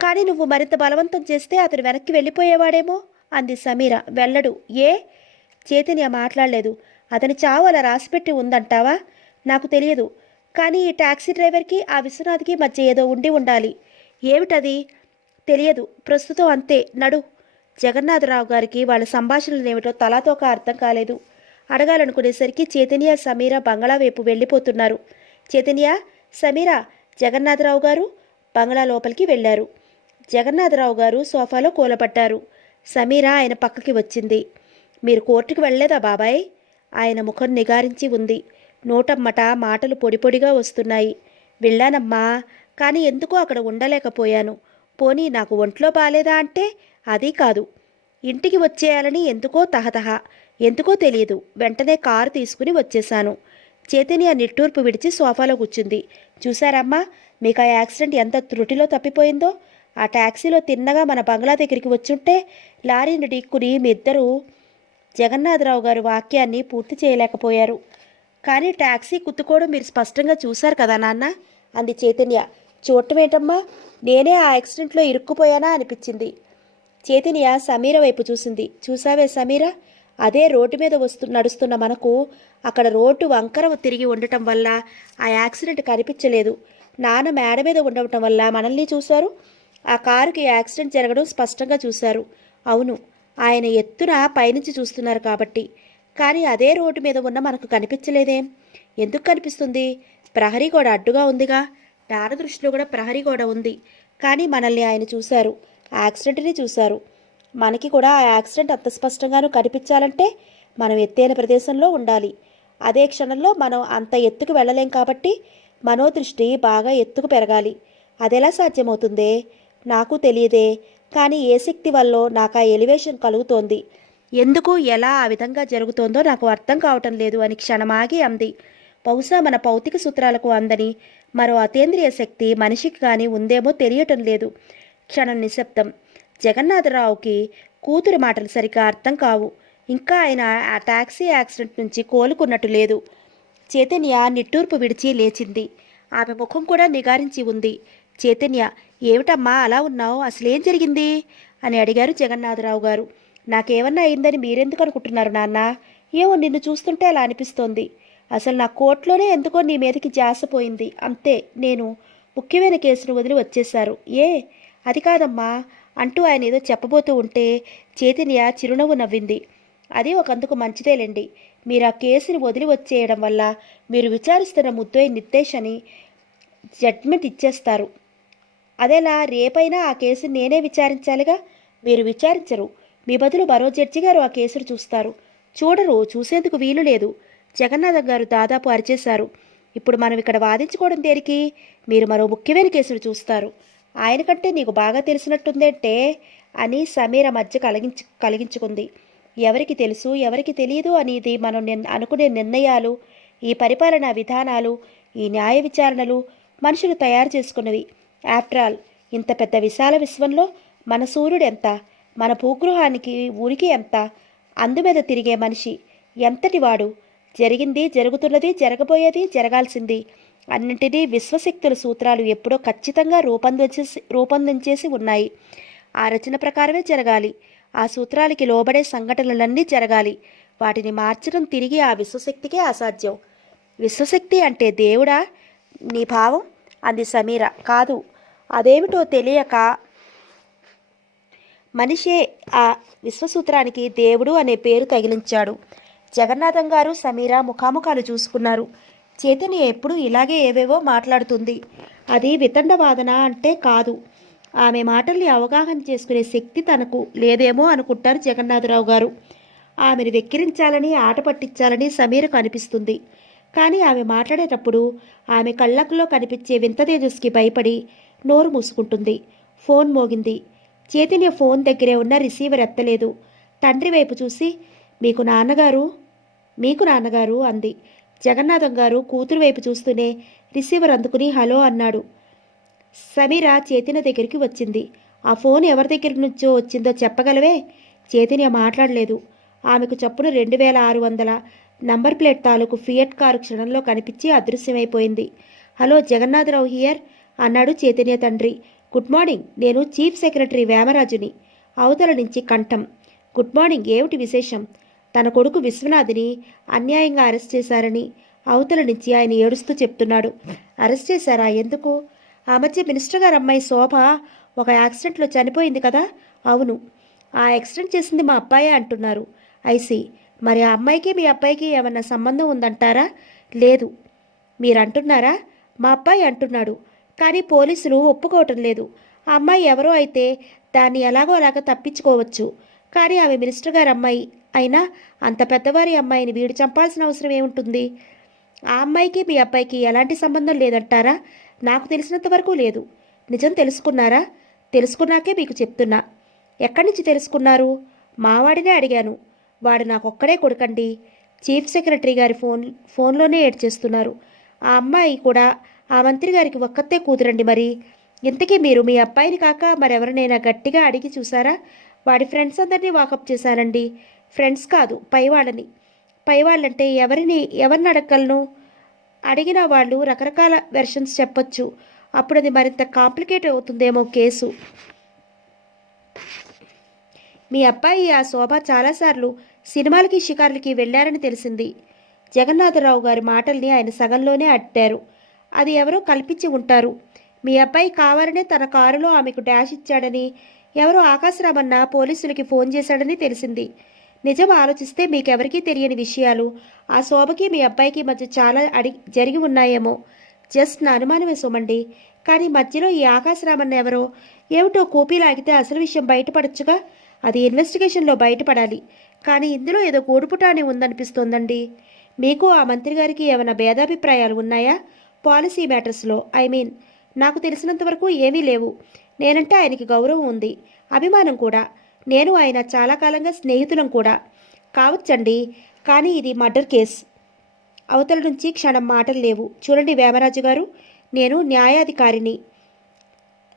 కానీ నువ్వు మరింత బలవంతం చేస్తే అతను వెనక్కి వెళ్ళిపోయేవాడేమో అంది సమీర. వెళ్ళడు. ఏ? చైతన్య మాట్లాడలేదు. అతని చావు అలా రాసిపెట్టి ఉందంటావా? నాకు తెలియదు. కానీ ఈ టాక్సీ డ్రైవర్కి ఆ విశ్వనాథ్కి మధ్య ఏదో ఉండాలి. ఏమిటది? తెలియదు. ప్రస్తుతం అంతే. నడు. జగన్నాథరావు గారికి వాళ్ళ సంభాషణలేమిటో తలాతోక అర్థం కాలేదు. అడగాలనుకునేసరికి చైతన్య, సమీర బంగళా వైపు వెళ్ళిపోతున్నారు. చైతన్య, సమీర, జగన్నాథరావు గారు బంగళా లోపలికి వెళ్ళారు. జగన్నాథరావు గారు సోఫాలో కూలబడ్డారు. సమీర ఆయన పక్కకి వచ్చింది. మీరు కోర్టుకు వెళ్ళలేదా బాబాయ్? ఆయన ముఖం నిగారించి ఉంది. నోటమ్మట మాటలు పొడిపొడిగా వస్తున్నాయి. వెళ్ళానమ్మా, కానీ ఎందుకో అక్కడ ఉండలేకపోయాను. పోనీ నాకు ఒంట్లో బాలేదా అంటే అది కాదు. ఇంటికి వచ్చేయాలని ఎందుకో తహతహ, ఎందుకో తెలియదు. వెంటనే కారు తీసుకుని వచ్చేశాను. చైతన్య నిట్టూర్పు విడిచి సోఫాలో కూర్చుంది. చూశారమ్మా, మీకు ఆ యాక్సిడెంట్ ఎంత త్రుటిలో తప్పిపోయిందో. ఆ ట్యాక్సీలో తిన్నగా మన బంగ్లా దగ్గరికి వచ్చుంటే లారీని ఢీక్కుని మీ ఇద్దరూ. జగన్నాథరావు గారు వాక్యాన్ని పూర్తి చేయలేకపోయారు. కానీ ట్యాక్సీ కుత్తుకోవడం మీరు స్పష్టంగా చూశారు కదా నాన్న అంది చైతన్య. చూడటమేంటమ్మా, నేనే ఆ యాక్సిడెంట్లో ఇరుక్కుపోయానా అనిపించింది. చైతన్య సమీర వైపు చూసింది. చూసావే సమీర, అదే రోడ్డు మీద నడుస్తున్న మనకు అక్కడ రోడ్డు వంకర తిరిగి ఉండటం వల్ల ఆ యాక్సిడెంట్ కనిపించలేదు. నాన్న మేడ మీద ఉండటం వల్ల మనల్ని చూశారు. ఆ కారుకి యాక్సిడెంట్ జరగడం స్పష్టంగా చూశారు. అవును, ఆయన ఎత్తున పైనుంచి చూస్తున్నారు కాబట్టి. కానీ అదే రోడ్డు మీద ఉన్న మనకు కనిపించలేదేం? ఎందుకు కనిపిస్తుంది? ప్రహరీ గోడ అడ్డుగా ఉందిగా. నాన్న దృష్టిలో కూడా ప్రహరీ గోడ ఉంది. కానీ మనల్ని ఆయన చూశారు, యాక్సిడెంట్ని చూశారు. మనకి కూడా ఆ యాక్సిడెంట్ అంత స్పష్టంగానూ కనిపించాలంటే మనం ఎత్తైన ప్రదేశంలో ఉండాలి. అదే క్షణంలో మనం అంత ఎత్తుకు వెళ్ళలేం కాబట్టి మనోదృష్టి బాగా ఎత్తుకు పెరగాలి. అదెలా సాధ్యమవుతుందే? నాకు తెలియదే. కానీ ఏ శక్తి వల్ల నాకు ఆ ఎలివేషన్ కలుగుతోంది? ఎందుకు, ఎలా ఆ విధంగా జరుగుతోందో నాకు అర్థం కావటం లేదు అని క్షణమాగి అంది. బహుశా మన భౌతిక సూత్రాలకు అందని మరో అతీంద్రియ శక్తి మనిషికి కానీ ఉందేమో తెలియటం లేదు. క్షణం నిశ్శబ్దం. జగన్నాథరావుకి కూతురి మాటలు సరిగ్గా అర్థం కావు. ఇంకా ఆయన ఆ టాక్సీ యాక్సిడెంట్ నుంచి కోలుకున్నట్టు లేదు. చైతన్య నిట్టూర్పు విడిచి లేచింది. ఆమె ముఖం కూడా నిగారించి ఉంది. చైతన్య, ఏమిటమ్మా అలా ఉన్నావు? అసలేం జరిగింది అని అడిగారు జగన్నాథరావు గారు. నాకేమన్నా అయిందని మీరెందుకు అనుకుంటున్నారు నాన్న? ఏమో, నిన్ను చూస్తుంటే అలా అనిపిస్తోంది. అసలు నా కోర్టులోనే ఎందుకో నీ మీదకి జాసపోయింది. అంతే. నేను ముఖ్యమైన కేసును వదిలి వచ్చేశారు. ఏ? అది కాదమ్మా అంటూ ఆయన ఏదో చెప్పబోతూ ఉంటే చైతన్య చిరునవ్వు నవ్వింది. అది ఒకందుకు మంచిదేలేండి. మీరు ఆ కేసుని వదిలి వచ్చేయడం వల్ల మీరు విచారిస్తున్న ముద్దోయి నిర్దేశ్ అని జడ్జ్మెంట్ ఇచ్చేస్తారు. అదేలా? రేపైనా ఆ కేసుని నేనే విచారించాలిగా. మీరు విచారించరు. మీ బదులు మరో జడ్జి గారు ఆ కేసును చూస్తారు. చూడరు, చూసేందుకు వీలు లేదు. జగన్నాథం గారు దాదాపు అరిచేశారు. ఇప్పుడు మనం ఇక్కడ వాదించుకోవడం దేనికి? మీరు మరో ముఖ్యమైన కేసును చూస్తారు. ఆయన కంటే నీకు బాగా తెలిసినట్టుందేంటే అని సమీర మధ్య కలిగించుకుంది. ఎవరికి తెలుసు, ఎవరికి తెలియదు అనేది మనం అనుకునే నిర్ణయాలు, ఈ పరిపాలనా విధానాలు, ఈ న్యాయ విచారణలు మనుషులు తయారు చేసుకున్నవి. ఆఫ్టర్ ఆల్, ఇంత పెద్ద విశాల విశ్వంలో మన సూర్యుడు ఎంత, మన భూగృహానికి ఉనికి ఎంత, అందుమీద తిరిగే మనిషి ఎంతటివాడు, జరిగింది, జరుగుతున్నది, జరగబోయేది, జరగాల్సింది అన్నింటినీ విశ్వశక్తుల సూత్రాలు ఎప్పుడో ఖచ్చితంగా రూపొందించేసి ఉన్నాయి. ఆ రచన ప్రకారమే జరగాలి. ఆ సూత్రాలకి లోబడే సంఘటనలన్నీ జరగాలి. వాటిని మార్చడం తిరిగి ఆ విశ్వశక్తికే అసాధ్యం. విశ్వశక్తి అంటే దేవుడా నీ భావం? అంది సమీర. కాదు, అదేమిటో తెలియక మనిషే ఆ విశ్వసూత్రానికి దేవుడు అనే పేరు తగిలించాడు. జగన్నాథం గారు సమీర ముఖాముఖాలు చూసుకున్నారు. చైతన్య ఎప్పుడు ఇలాగే ఏవేవో మాట్లాడుతుంది. అది వితండవాదన అంటే కాదు. ఆమె మాటల్ని అవగాహన చేసుకునే శక్తి తనకు లేదేమో అనుకుంటారు జగన్నాథరావు గారు. ఆమెను వెక్కిరించాలని, ఆట పట్టించాలని సమీరకు అనిపిస్తుంది. కానీ ఆమె మాట్లాడేటప్పుడు ఆమె కళ్ళకులో కనిపించే వింత తేజస్కి భయపడి నోరు మూసుకుంటుంది. ఫోన్ మోగింది. చైతన్య ఫోన్ దగ్గరే ఉన్న రిసీవర్ ఎత్తలేదు. తండ్రి వైపు చూసి మీకు నాన్నగారు అంది. జగన్నాథం గారు కూతురు వైపు చూస్తూనే రిసీవర్ అందుకుని హలో అన్నాడు. సమీర చైతన్య దగ్గరికి వచ్చింది. ఆ ఫోన్ ఎవరి దగ్గర నుంచో వచ్చిందో చెప్పగలవే? చైతన్య మాట్లాడలేదు. ఆమెకు చప్పున 2600 నంబర్ ప్లేట్ తాలూకు ఫియట్ కారు క్షణంలో కనిపించి అదృశ్యమైపోయింది. హలో, జగన్నాథరావు హియర్ అన్నాడు చైతన్య తండ్రి. గుడ్ మార్నింగ్, నేను చీఫ్ సెక్రటరీ వేమరాజుని. అవతల నుంచి కంఠం. గుడ్ మార్నింగ్, ఏమిటి విశేషం? తన కొడుకు విశ్వనాథ్ని అన్యాయంగా అరెస్ట్ చేశారని అవతల నుంచి ఆయన ఏడుస్తూ చెప్తున్నాడు. అరెస్ట్ చేశారా? ఎందుకు? ఆ మధ్య మినిస్టర్ గారు అమ్మాయి శోభ ఒక యాక్సిడెంట్లో చనిపోయింది కదా? అవును. ఆ యాక్సిడెంట్ చేసింది మా అబ్బాయే అంటున్నారు. ఐసి. మరి ఆ అమ్మాయికి మీ అబ్బాయికి ఏమన్నా సంబంధం ఉందంటారా? లేదు. మీరు అంటున్నారా? మా అబ్బాయి అంటున్నాడు. కానీ పోలీసులు ఒప్పుకోవటం లేదు. ఆ అమ్మాయి ఎవరో అయితే దాన్ని ఎలాగో అలాగ తప్పించుకోవచ్చు. కానీ ఆమె మినిస్టర్ గారి అమ్మాయి అయినా అంత పెద్దవారి అమ్మాయిని వీడు చంపాల్సిన అవసరం ఏముంటుంది? ఆ అమ్మాయికి మీ అబ్బాయికి ఎలాంటి సంబంధం లేదంటారా? నాకు తెలిసినంత వరకు లేదు. నిజం తెలుసుకున్నారా? తెలుసుకున్నాకే మీకు చెప్తున్నా. ఎక్కడి నుంచి తెలుసుకున్నారు? మావాడినే అడిగాను. వాడు నాకొక్కడే కొడుకండి. చీఫ్ సెక్రటరీ గారి ఫోన్లోనే ఏడ్చేస్తున్నారు. ఆ అమ్మాయి కూడా ఆ మంత్రి గారికి ఒక్కతే కూతురండి. మరి ఇంతకీ మీరు మీ అబ్బాయిని కాక మరెవరినైనా గట్టిగా అడిగి చూసారా? వాడి ఫ్రెండ్స్ అందరినీ వాకప్ చేశానండి. ఫ్రెండ్స్ కాదు, పైవాళ్ళంటే ఎవరిని అడగగలను? అడిగిన వాళ్ళు రకరకాల వెర్షన్స్ చెప్పొచ్చు. అప్పుడు అది మరింత కాంప్లికేట్ అవుతుందేమో కేసు. మీ అబ్బాయి ఆ శోభ చాలాసార్లు సినిమాలకి షికార్లకి వెళ్ళారని తెలిసింది. జగన్నాథరావు గారి మాటల్ని ఆయన సగంలోనే అట్టారు. అది ఎవరో కల్పించి ఉంటారు. మీ అబ్బాయి కావాలనే తన కారులో ఆమెకు డాష్ ఇచ్చాడని, ఎవరో ఆకాశరామన్న పోలీసులకి ఫోన్ చేశాడని తెలిసింది. నిజం ఆలోచిస్తే మీకెవరికీ తెలియని విషయాలు ఆ శోభకి మీ అబ్బాయికి మధ్య చాలా జరిగి ఉన్నాయేమో. జస్ట్ నా అనుమానమే సుమండి. కానీ మధ్యలో ఈ ఆకాశరామన్న ఎవరో ఏమిటో కూపీ లాగితే అసలు విషయం బయటపడచ్చుగా. అది ఇన్వెస్టిగేషన్లో బయటపడాలి. కానీ ఇందులో ఏదో కూడుపుటాని ఉందనిపిస్తోందండి. మీకు ఆ మంత్రి గారికి ఏమైనా భేదాభిప్రాయాలు ఉన్నాయా? పాలసీ మ్యాటర్స్లో నాకు తెలిసినంత వరకు ఏమీ లేవు. నేనంటే ఆయనకి గౌరవం ఉంది, అభిమానం కూడా. నేను ఆయన చాలా కాలంగా స్నేహితులం కూడా కావచ్చండి. కానీ ఇది మర్డర్ కేస్. అవతల నుంచి క్షణం మాటలు లేవు. చూడండి వేమరాజు గారు, నేను న్యాయాధికారిని.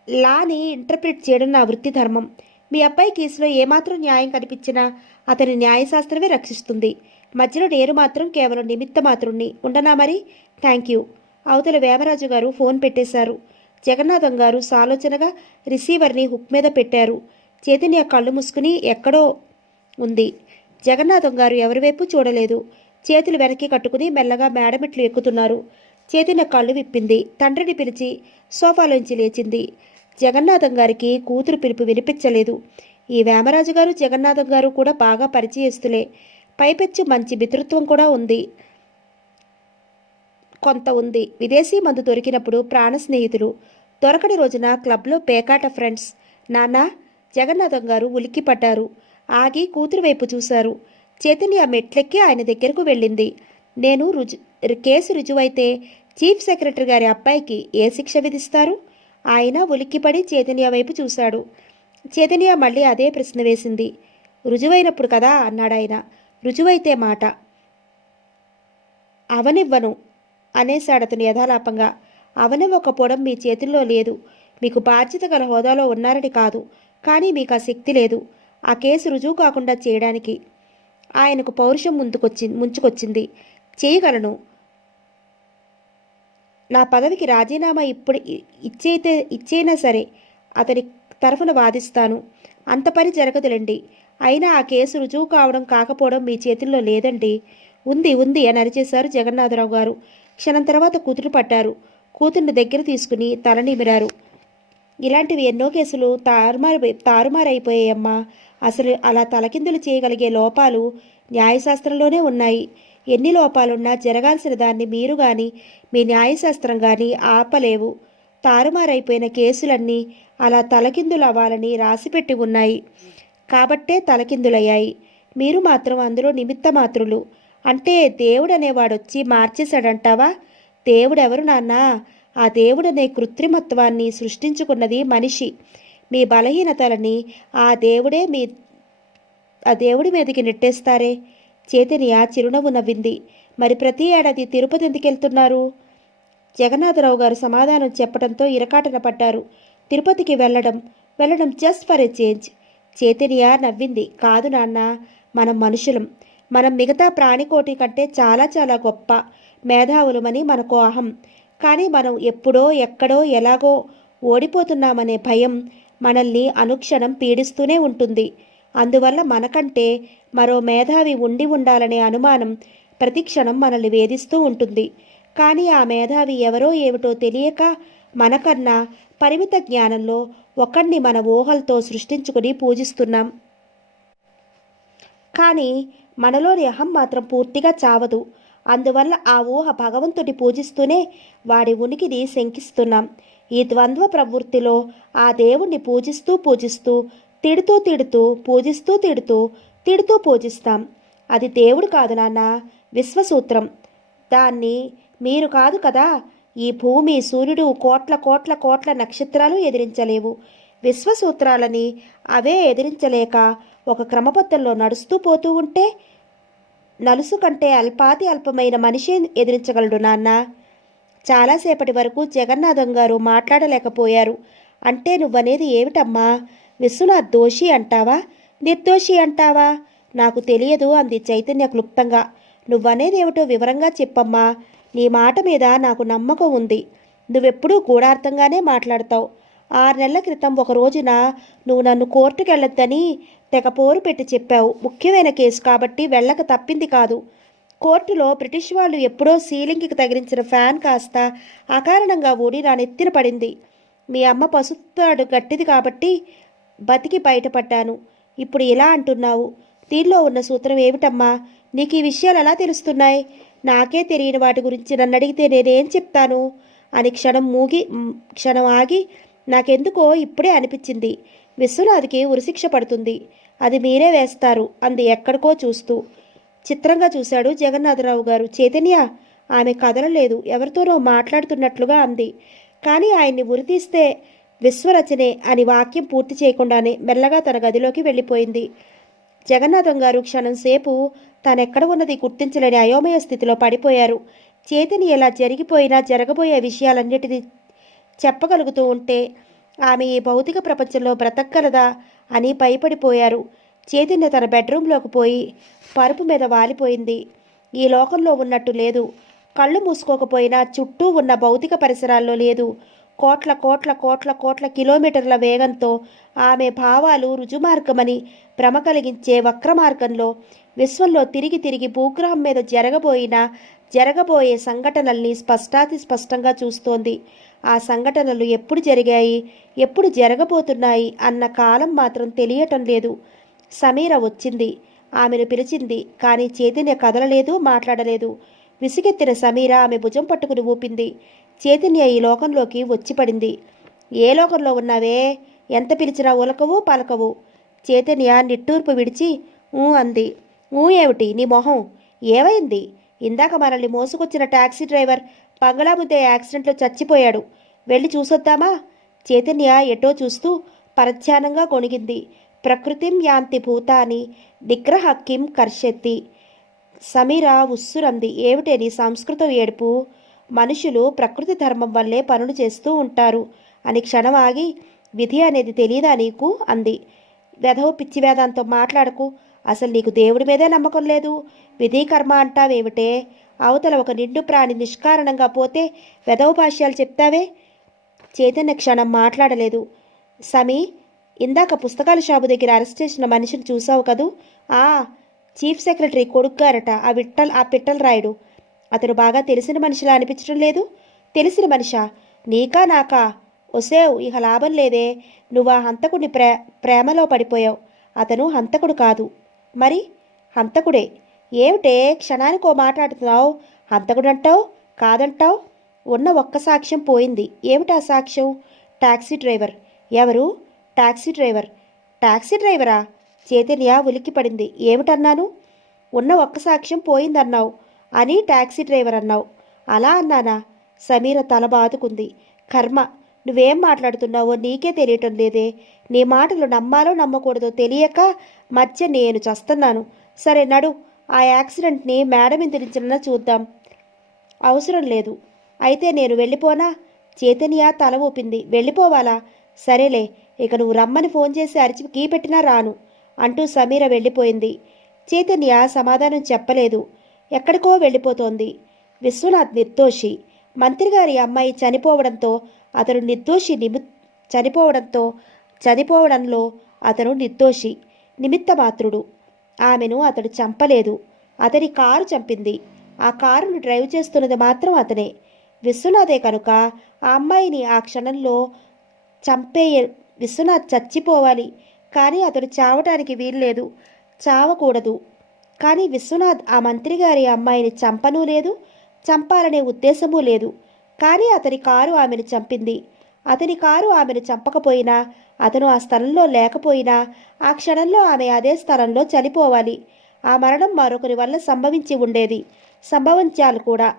లాని ఇంటర్ప్రిట్ చేయడం నా వృత్తి ధర్మం. మీ అబ్బాయి కేసులో ఏమాత్రం న్యాయం కనిపించినా అతని న్యాయశాస్త్రమే రక్షిస్తుంది. మధ్యలో నేను మాత్రం కేవలం నిమిత్త మాత్రుణ్ణి. ఉండనా మరి? Thank you. అవతల వేమరాజు గారు ఫోన్ పెట్టేశారు. జగన్నాథం గారు సాలోచనగా రిసీవర్ని హుక్ మీద పెట్టారు. చైతన్య కళ్ళు మూసుకుని ఎక్కడో ఉంది. జగన్నాథం గారు ఎవరివైపు చూడలేదు. చేతులు వెనక్కి కట్టుకుని మెల్లగా మేడమెట్లు ఎక్కుతున్నారు. చైతన్య కళ్ళు విప్పింది. తండ్రిని పిలిచి సోఫాలోంచి లేచింది. జగన్నాథం గారికి కూతురు పిలుపు వినిపించలేదు. ఈ వేమరాజు గారు జగన్నాథం గారు కూడా బాగా పరిచయస్తులే. పైపెచ్చు మంచి మిత్రత్వం కూడా ఉంది. కొంత ఉంది. విదేశీ మందు దొరికినప్పుడు ప్రాణ స్నేహితులు, దొరకని రోజున క్లబ్లో పేకాట ఫ్రెండ్స్. నాన్న, జగన్నాథం గారు ఉలిక్కిపడ్డారు. ఆగి కూతురు వైపు చూశారు. చైతన్య మెట్లెక్కి ఆయన దగ్గరకు వెళ్ళింది. నేను కేసు రుజువైతే చీఫ్ సెక్రటరీ గారి అబ్బాయికి ఏ శిక్ష విధిస్తారు? ఆయన ఉలిక్కిపడి చైతన్య వైపు చూశాడు. చైతన్య మళ్ళీ అదే ప్రశ్న వేసింది. రుజువైనప్పుడు కదా అన్నాడాయన. రుజువైతే మాట అవనివ్వను అనేశాడతను యథాలాపంగా. అవనివ్వకపోవడం మీ చేతుల్లో లేదు. మీకు బాధ్యత గల హోదాలో ఉన్నారని కాదు, కానీ మీకు ఆ శక్తి లేదు. ఆ కేసు రుజువు కాకుండా చేయడానికి. ఆయనకు పౌరుషం ముంచుకొచ్చింది. చేయగలను. నా పదవికి రాజీనామా ఇప్పుడు ఇచ్చైనా సరే అతని తరఫున వాదిస్తాను. అంత పని జరగదులండి. అయినా ఆ కేసు రుజువు కావడం కాకపోవడం మీ చేతుల్లో లేదండి. ఉంది ఉంది అని అరిచేశారు జగన్నాథరావు గారు. క్షణం తర్వాత కూతురు పట్టారు. కూతుర్ని దగ్గర తీసుకుని తల నిమిరారు. ఇలాంటివి ఎన్నో కేసులు తారుమారైపోయాయమ్మా. అసలు అలా తలకిందులు చేయగలిగే లోపాలు న్యాయశాస్త్రంలోనే ఉన్నాయి. ఎన్ని లోపాలున్నా జరగాల్సిన దాన్ని మీరు కానీ మీ న్యాయశాస్త్రం కానీ ఆపలేవు. తారుమారైపోయిన కేసులన్నీ అలా తలకిందులు అవ్వాలని రాసిపెట్టి ఉన్నాయి కాబట్టే తలకిందులయ్యాయి. మీరు మాత్రం అందులో నిమిత్త మాత్రులు. అంటే దేవుడనేవాడొచ్చి మార్చేశాడంటావా? దేవుడెవరు నాన్నా? ఆ దేవుడనే కృత్రిమత్వాన్ని సృష్టించుకున్నది మనిషి. మీ బలహీనతలని ఆ దేవుడి మీదకి నెట్టేస్తారే. చైతన్య చిరునవ్వు నవ్వింది. మరి ప్రతి ఏడాది తిరుపతి ఎందుకు వెళ్తున్నారు? జగన్నాథరావు గారు సమాధానం చెప్పడంతో ఇరకాటన పడ్డారు. తిరుపతికి వెళ్ళడం just for a change. Chaitanya నవ్వింది. కాదు నాన్న, మనం మనుషులం. మనం మిగతా ప్రాణికోటి కంటే చాలా చాలా గొప్ప మేధావులమని మనకు అహం. కానీ మనం ఎప్పుడో ఎక్కడో ఎలాగో ఓడిపోతున్నామనే భయం మనల్ని అనుక్షణం పీడిస్తూనే ఉంటుంది. అందువల్ల మనకంటే మరో మేధావి ఉండాలనే అనుమానం ప్రతిక్షణం మనల్ని వేధిస్తూ ఉంటుంది. కానీ ఆ మేధావి ఎవరో ఏమిటో తెలియక మనకన్నా పరిమిత జ్ఞానంలో ఒకణ్ణి మన ఊహలతో సృష్టించుకుని పూజిస్తున్నాం. కానీ మనలోని అహం మాత్రం పూర్తిగా చావదు. అందువల్ల ఆ ఊహ భగవంతుడి పూజిస్తూనే వాడి ఉనికిని శంకిస్తున్నాం. ఈ ద్వంద్వ ప్రవృత్తిలో ఆ దేవుణ్ణి పూజిస్తూ తిడుతూ పూజిస్తాం. అది దేవుడు కాదు నాన్న, విశ్వసూత్రం. దాన్ని మీరు కాదు కదా, ఈ భూమి, సూర్యుడు, కోట్ల కోట్ల కోట్ల నక్షత్రాలు ఎదిరించలేవు. విశ్వసూత్రాలని అవే ఎదిరించలేక ఒక క్రమపద్ధంలో నడుస్తూ పోతూ ఉంటే నలుసు కంటే అల్పమైన మనిషి ఎదిరించగలడు నాన్న. చాలాసేపటి వరకు జగన్నాథం గారు మాట్లాడలేకపోయారు. అంటే నువ్వనేది ఏమిటమ్మా? విశ్వనాథ్ దోషి అంటావా, నిర్దోషి అంటావా? నాకు తెలియదు అంది చైతన్య క్లుప్తంగా. నువ్వనేది ఏమిటో వివరంగా చెప్పమ్మా. నీ మాట మీద నాకు నమ్మకం ఉంది. నువ్వెప్పుడూ గూఢార్థంగానే మాట్లాడతావు. 6 నెలల క్రితం ఒక రోజున నువ్వు నన్ను కోర్టుకు వెళ్ళొద్దని తెగ పోరు పెట్టి చెప్పావు. ముఖ్యమైన కేసు కాబట్టి వెళ్ళక తప్పింది కాదు. కోర్టులో బ్రిటిష్ వాళ్ళు ఎప్పుడో సీలింగ్కి తగిలించిన ఫ్యాన్ కాస్త అకారణంగా ఊడి నా నెత్తిన పడింది. మీ అమ్మ పసుతాడు గట్టిది కాబట్టి బతికి బయటపడ్డాను. ఇప్పుడు ఇలా అంటున్నావు. దీనిలో ఉన్న సూత్రం ఏమిటమ్మా? నీకు ఈ విషయాలు ఎలా తెలుస్తున్నాయి? నాకే తెలియని వాటి గురించి నన్ను అడిగితే నేనేం చెప్తాను అని క్షణం ఆగి నాకెందుకో ఇప్పుడే అనిపించింది. విశ్వనాథ్కి ఉరిశిక్ష పడుతుంది. అది మీరే వేస్తారు అంది ఎక్కడికో చూస్తూ. చిత్రంగా చూశాడు జగన్నాథరావు గారు. చైతన్య ఆమె కదలలేదు. ఎవరితోనో మాట్లాడుతున్నట్లుగా అంది. కానీ ఆయన్ని ఉరితీస్తే విశ్వరచనే అని వాక్యం పూర్తి చేయకుండానే మెల్లగా తన గదిలోకి వెళ్ళిపోయింది. జగన్నాథం గారు క్షణం సేపు తానెక్కడ ఉన్నది గుర్తించలేని అయోమయ స్థితిలో పడిపోయారు. చైతన్య ఎలా జరగబోయే విషయాలన్నిటినీ చెప్పగలుగుతూ ఉంటే ఆమె ఈ భౌతిక ప్రపంచంలో బ్రతకగలదా అని భయపడిపోయారు. చైతన్య తన బెడ్రూంలోకి పోయి పరుపు మీద వాలిపోయింది. ఈ లోకంలో ఉన్నట్టు లేదు. కళ్ళు మూసుకోకపోయినా చుట్టూ ఉన్న భౌతిక పరిసరాల్లో లేదు. కోట్ల కోట్ల కోట్ల కోట్ల కిలోమీటర్ల వేగంతో ఆమె భావాలు రుజుమార్గమని భ్రమ కలిగించే వక్రమార్గంలో విశ్వంలో తిరిగి భూగ్రహం మీద జరగబోయే సంఘటనల్ని స్పష్టంగా చూస్తోంది. ఆ సంఘటనలు ఎప్పుడు జరిగాయి, ఎప్పుడు జరగబోతున్నాయి అన్న కాలం మాత్రం తెలియటం లేదు. సమీర వచ్చింది. ఆమెను పిలిచింది. కానీ చైతన్య కదలలేదు, మాట్లాడలేదు. విసిగెత్తిన సమీర ఆమె భుజం పట్టుకుని ఊపింది. చైతన్య ఈ లోకంలోకి వచ్చి పడింది. ఏ లోకంలో ఉన్నావే? ఎంత పిలిచినా ఉలకవు పలకవు. చైతన్య నిట్టూర్పు విడిచి అంది. ఏమిటి నీ మొహం? ఏమైంది? ఇందాక మనల్ని మోసుకొచ్చిన టాక్సీ డ్రైవర్ బంగళా ముందే యాక్సిడెంట్లో చచ్చిపోయాడు. వెళ్ళి చూసొద్దామా? చైతన్య ఎటో చూస్తూ పరధ్యానంగా కొణిగింది. ప్రకృతిం యాంతి భూతాని నిగ్రహ కిం కర్షెత్తి. సమీర ఉస్సురంది. ఏమిటే నీ సంస్కృతం ఏడుపు? మనుషులు ప్రకృతి ధర్మం వల్లే పనులు చేస్తూ ఉంటారు అని క్షణం ఆగి, విధి అనేది తెలియదా నీకు అంది. వెధవ పిచ్చి వేదాంతో మాట్లాడకు. అసలు నీకు దేవుడి మీదే నమ్మకం లేదు. విధి కర్మ అంటావేమిటే? అవతల ఒక నిండు ప్రాణి నిష్కారణంగా పోతే వెధవ భాష్యాలు చెప్తావే? చైతన్య క్షణం మాట్లాడలేదు. సమీ, ఇందాక పుస్తకాల షాపు దగ్గర అరెస్ట్ చేసిన మనిషిని చూసావు కదూ? ఆ, చీఫ్ సెక్రటరీ కొడుకుగారట ఆ పిట్టల రాయుడు. అతను బాగా తెలిసిన మనిషిలా అనిపించడం లేదు? తెలిసిన మనిషా? నీకా నాకా? ఒసేవ్, ఇక లాభం లేదే. నువ్వు ఆ హంతకుడిని ప్రేమలో పడిపోయావు. అతను హంతకుడు కాదు. మరి హంతకుడే. ఏమిటే క్షణానికో మాట్లాడుతున్నావు? హంతకుడంటావు, కాదంటావు. ఉన్న ఒక్క సాక్ష్యం పోయింది. ఏమిటా సాక్ష్యం? Taxi driver. ఎవరు? Taxi driver. టాక్సీ డ్రైవరా? చైతన్య ఉలిక్కిపడింది. ఏమిటన్నాను? ఉన్న ఒక్క సాక్ష్యం పోయిందన్నావు అని టాక్సీ డ్రైవర్ అన్నావు. అలా అన్నానా? సమీర తల బాదుకుంది. కర్మ, నువ్వేం మాట్లాడుతున్నావో నీకే తెలియటం లేదే. నీ మాటలు నమ్మాలో నమ్మకూడదో తెలియక మధ్య నేను చస్తున్నాను. సరే నడు, ఆ యాక్సిడెంట్ని మేడ మీద నుంచి చూద్దాం. అవసరం లేదు. అయితే నేను వెళ్ళిపోనా? చైతన్య తల ఊపింది. వెళ్ళిపోవాలా? సరేలే, ఇక నువ్వు రమ్మని ఫోన్ చేసి అరిచి కీ పెట్టినా రాను అంటూ సమీర వెళ్ళిపోయింది. చైతన్య సమాధానం చెప్పలేదు. ఎక్కడికో వెళ్ళిపోతోంది. విశ్వనాథ్ నిర్దోషి. మంత్రిగారి అమ్మాయి చనిపోవడంతో అతను నిర్దోషి. చనిపోవడంలో అతను నిర్దోషి, నిమిత్తమాత్రుడు. ఆమెను అతడు చంపలేదు. అతని కారు చంపింది. ఆ కారును డ్రైవ్ చేస్తున్నది మాత్రం అతనే, విశ్వనాథే. కనుక ఆ అమ్మాయిని ఆ క్షణంలో విశ్వనాథ్ చచ్చిపోవాలి. కానీ అతడు చావటానికి వీల్లేదు, చావకూడదు. కానీ విశ్వనాథ్ ఆ మంత్రిగారి అమ్మాయిని చంపనూ లేదు, చంపాలనే ఉద్దేశమూ లేదు. కానీ అతని కారు ఆమెను చంపింది. అతని కారు ఆమెను చంపకపోయినా, అతను ఆ స్థలంలో లేకపోయినా, ఆ క్షణంలో ఆమె అదే స్థలంలో చనిపోవాలి. ఆ మరణం మరొకరి వల్ల సంభవించి ఉండేది, సంభవించాలి కూడా.